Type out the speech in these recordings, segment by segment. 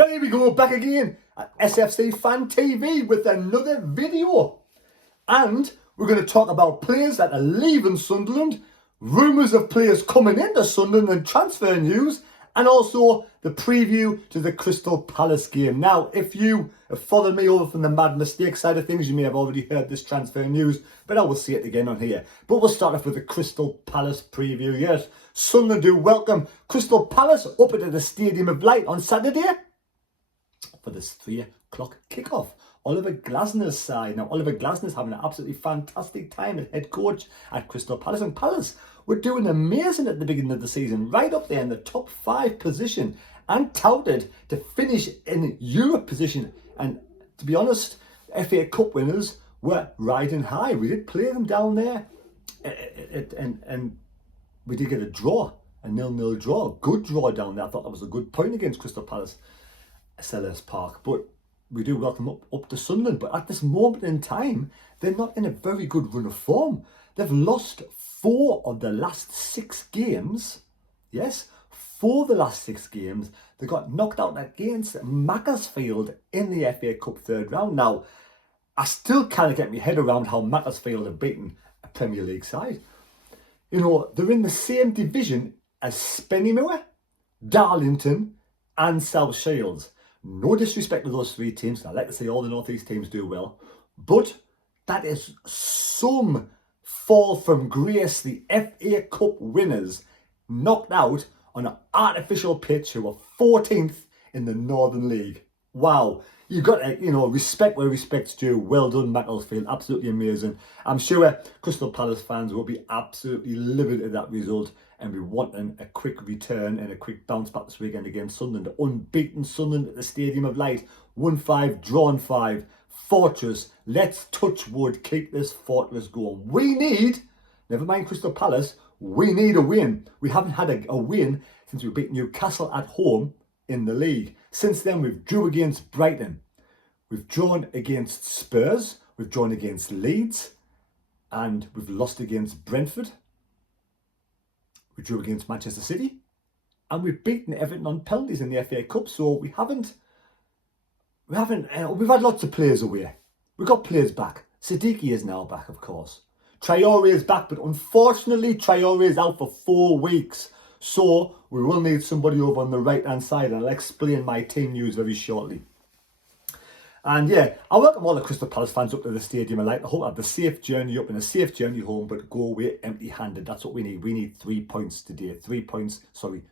Well, here we go, back again at SFC Fan TV with another video. And we're going to talk about players that are leaving Sunderland, rumours of players coming into Sunderland and transfer news, and also the preview to the Crystal Palace game. Now, if you have followed me over from the Mad Mistake side of things, you may have already heard this transfer news, but I will see it again on here. But we'll start off with the Crystal Palace preview. Yes, Sunderland do welcome Crystal Palace up at the Stadium of Light on Saturday for this 3 o'clock kickoff. Oliver Glasner's side. Now, Oliver Glasner's having an absolutely fantastic time as head coach at Crystal Palace. And Palace were doing amazing at the beginning of the season, right up there in the top 5 position and touted to finish in Europe position. And to be honest, FA Cup winners were riding high. We did play them down there and we did get a draw, a 0-0 draw, a good draw down there. I thought that was a good point against Crystal Palace, Sellers Park. But we do welcome up to Sunderland. But at this moment in time, they're not in a very good run of form. They've lost 4 of the last 6 games. Yes, 4 of the last 6 games. They got knocked out against Macclesfield in the FA Cup 3rd round. Now, I still can't get my head around how Macclesfield have beaten a Premier League side. You know, they're in the same division as Spennymoor, Darlington and South Shields. No disrespect to those 3 teams. I like to say all the North East teams do well. But that is some fall from grace. The FA Cup winners knocked out on an artificial pitch who were 14th in the Northern League. Wow. You've got to, respect where respect's due. Well done, Macclesfield. Absolutely amazing. I'm sure Crystal Palace fans will be absolutely livid at that result and be wanting a quick return and a quick bounce back this weekend against Sunderland. Unbeaten Sunderland at the Stadium of Light. 1-5, drawn 5. Fortress. Let's touch wood. Keep this fortress going. We need, never mind Crystal Palace, we need a win. We haven't had a win since we beat Newcastle at home in the league. Since then, we've drew against Brighton. We've drawn against Spurs. We've drawn against Leeds. And we've lost against Brentford. We drew against Manchester City. And we've beaten Everton on penalties in the FA Cup. So we've had lots of players away. We've got players back. Siddiqui is now back, of course. Traore is back, but unfortunately, Traore is out for 4 weeks. So we will need somebody over on the right-hand side, and I'll explain my team news very shortly. And yeah, I welcome all the Crystal Palace fans up to the Stadium of Light. I hope I have the safe journey up and a safe journey home, but go away empty-handed. That's what we need. We need 3 points today. 3 points,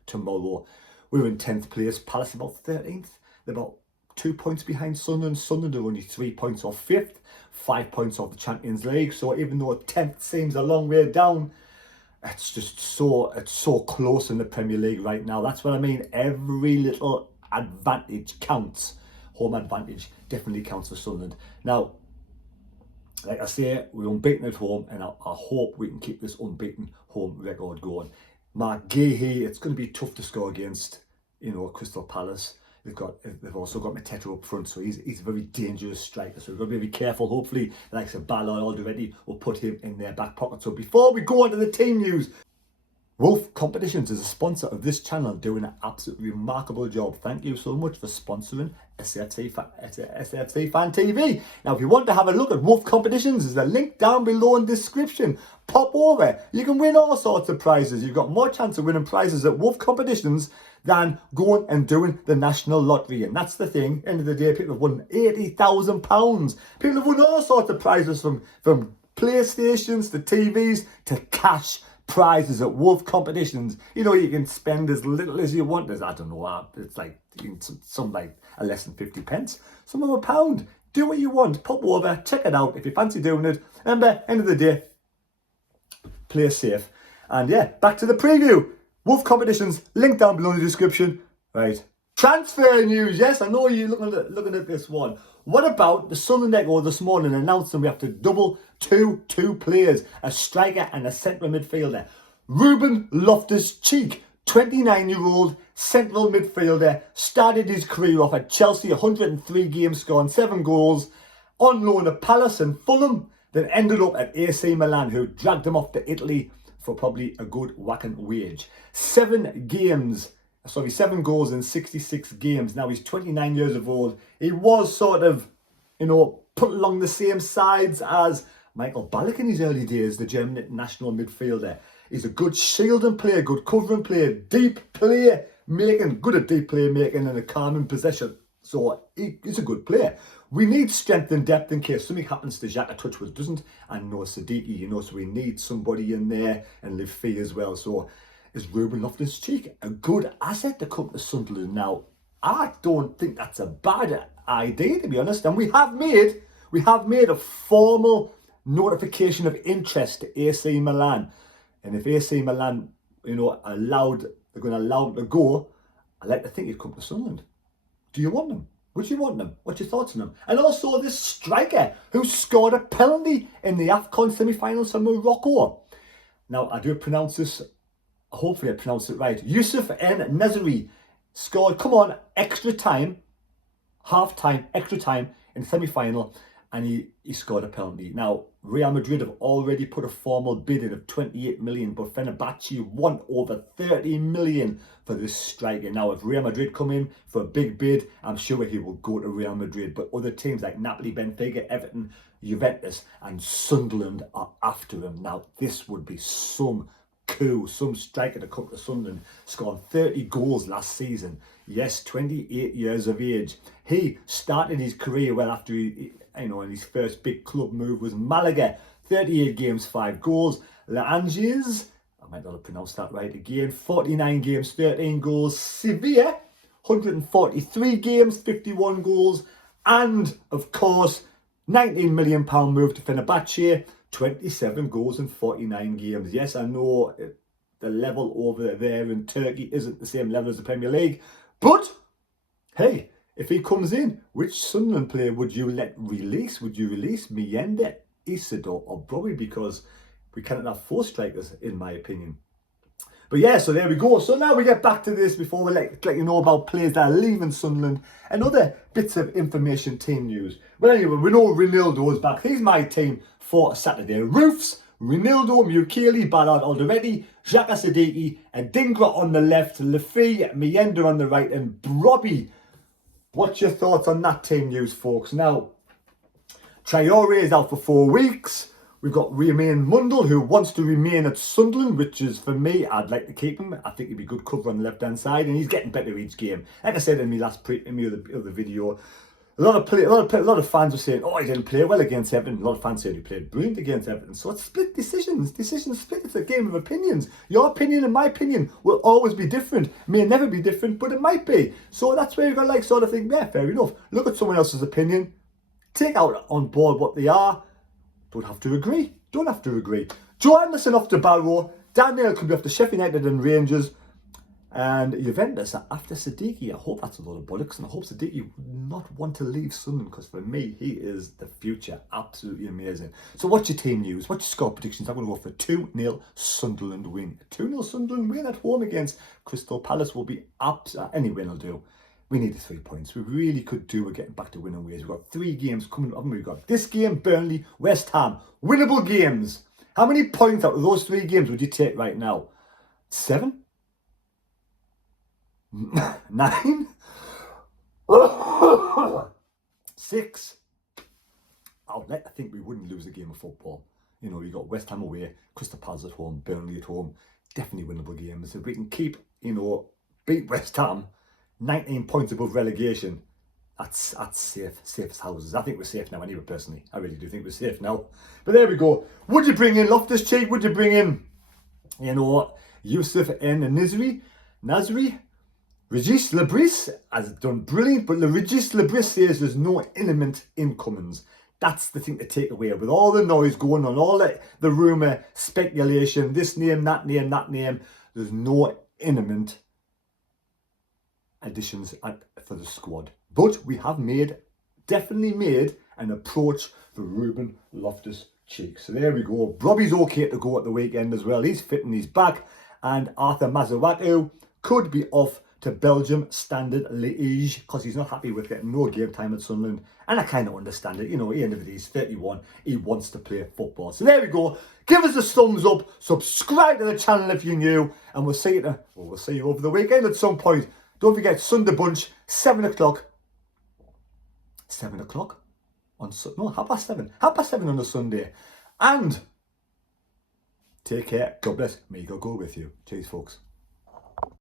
tomorrow. We're in 10th place. Palace about 13th. They're about 2 points behind Sunderland. Sunderland are only 3 points off 5th. 5 points off the Champions League. So even though 10th seems a long way down, it's just so close in the Premier League right now. That's what I mean. Every little advantage counts. Home advantage definitely counts for Sunderland. Now, like I say, we're unbeaten at home, and I hope we can keep this unbeaten home record going. Mark Gahey, it's going to be tough to score against, Crystal Palace. They've also got Mateta up front, so he's a very dangerous striker. So we've got to be very careful. Hopefully, like Ballard already, will put him in their back pocket. So before we go on to the team news, Wolf Competitions is a sponsor of this channel, doing an absolutely remarkable job. Thank you so much for sponsoring SFC Fan TV. Now, if you want to have a look at Wolf Competitions, there's a link down below in the description. Pop over. You can win all sorts of prizes. You've got more chance of winning prizes at Wolf Competitions than going and doing the National Lottery. And that's the thing. End of the day, people have won £80,000. People have won all sorts of prizes from PlayStations to TVs to cash prizes at Wolf Competitions. You can spend as little as you want. I don't know, it's like some like a less than 50 pence, some of £1. Do what you want. Pop over, check it out if you fancy doing it. And end of the day, play safe. And yeah, back to the preview. Wolf Competitions, link down below in the description. Right. Transfer news. Yes, I know you're looking at this one. What about the Sunderland Echo this morning announcing we have to double two players, a striker and a central midfielder. Ruben Loftus-Cheek, 29-year-old central midfielder, started his career off at Chelsea, 103 games, scoring 7 goals, on loan at Palace and Fulham, then ended up at AC Milan, who dragged him off to Italy for probably a good whacking wage. 7 games 7 goals in 66 games. Now he's 29 years of old. He was sort of, put along the same sides as Michael Ballack in his early days, the German international midfielder. He's a good shielding player, good covering player, deep play making, good at deep play making and a calming possession. So he's a good player. We need strength and depth in case something happens to Xhaka Touchwood doesn't, and En-Nesyri, so we need somebody in there, and Loftus as well. So is Ruben Loftus-Cheek a good asset to come to Sunderland? Now, I don't think that's a bad idea, to be honest. And we have made a formal notification of interest to AC Milan. And if AC Milan, they're going to allow him to go, I'd like to think he'd come to Sunderland. Do you want them? Would you want them? What's your thoughts on them? And also this striker who scored a penalty in the AFCON semi-finals for Morocco. Now, I do pronounce this, hopefully I pronounced it right. Youssef En-Nesyri scored, extra time, half-time, extra time in the semi-final, and he scored a penalty. Now, Real Madrid have already put a formal bid in of 28 million, but Fenerbahce want over 30 million for this striker. Now, if Real Madrid come in for a big bid, I'm sure he will go to Real Madrid. But other teams like Napoli, Benfica, Everton, Juventus and Sunderland are after him. Now, this would be some striker to come to Sunderland, scored 30 goals last season. Yes, 28 years of age. He started his career well after and his first big club move was Malaga. 38 games, 5 goals. L'Angers, I might not have pronounced that right again, 49 games, 13 goals. Sevilla, 143 games, 51 goals. And, of course, £19 million move to Fenerbahce, 27 goals in 49 games. Yes, I know the level over there in Turkey isn't the same level as the Premier League, but hey, if he comes in, which Sunderland player would you let release? Would you release Miyende, Isidore or Broby? Because we cannot have 4 strikers, in my opinion. But yeah, so there we go. So now we get back to this before we let you know about players that are leaving Sunderland and other bits of information, team news. Well, anyway, we know Ronaldo is back. He's my team for Saturday. Roofs, Ronaldo, Mukeli, Ballard, Aldereti, Xhaka Siddiqui, and Dingra on the left, Lafi, Miyenda on the right, and Broby. What's your thoughts on that team news, folks? Now, Traore is out for 4 weeks. We've got Remain Mundle, who wants to remain at Sunderland, which is, for me, I'd like to keep him. I think he'd be good cover on the left-hand side, and he's getting better each game. Like I said in my other video, a lot of fans were saying, oh, he didn't play well against Everton. A lot of fans saying he played brilliant against Everton. So it's split decisions. Decisions split. It's a game of opinions. Your opinion and my opinion will always be different. May never be different, but it might be. So that's where you've got to sort of think, yeah, fair enough. Look at someone else's opinion. Take out on board what they are. Don't have to agree. Don't have to agree. Joe Anderson off to Barrow. Daniel could be off to Sheffield United and Rangers. And Juventus are after Siddiqui. I hope that's a lot of bollocks, and I hope Siddiqui would not want to leave Sunderland, because for me, he is the future. Absolutely amazing. So what's your team news? What's your score predictions? I'm going to go for 2-0 Sunderland win. 2-0 Sunderland win at home against Crystal Palace will be any win will do. We need the 3 points. We really could do with getting back to winning ways. We've got 3 games coming up. We've got this game, Burnley, West Ham. Winnable games. How many points out of those 3 games would you take right now? 7? 9? 6? I'd like to think we wouldn't lose a game of football. You got West Ham away, Crystal Palace at home, Burnley at home. Definitely winnable games. If we can keep, beat West Ham, 19 points above relegation, that's safe. Safe as houses. I think we're safe now anyway, personally. I really do think we're safe now. But there we go. Would you bring in Loftus-Cheek? Would you bring in, Youssef En-Nesyri? Regis Lebris has done brilliant, but Regis Lebris says there's no imminent incomings. That's the thing to take away. With all the noise going on, all the rumour, speculation, this name, that name, there's no imminent additions for the squad. But we have definitely made an approach for Ruben Loftus-Cheek. So there we go. Broby's okay to go at the weekend as well. He's fit and he's back. And Arthur Mazawatu could be off to Belgium Standard Liège because he's not happy with getting no game time at Sunderland. And I kind of understand it. You know, at the end of the day, he's 31. He wants to play football. So there we go. Give us a thumbs up. Subscribe to the channel if you're new. And we'll see you over the weekend at some point. Don't forget, Sunday Bunch, 7 o'clock. 7 o'clock? No, 7:30. 7:30 on a Sunday. And take care. God bless. May God go with you. Cheers, folks.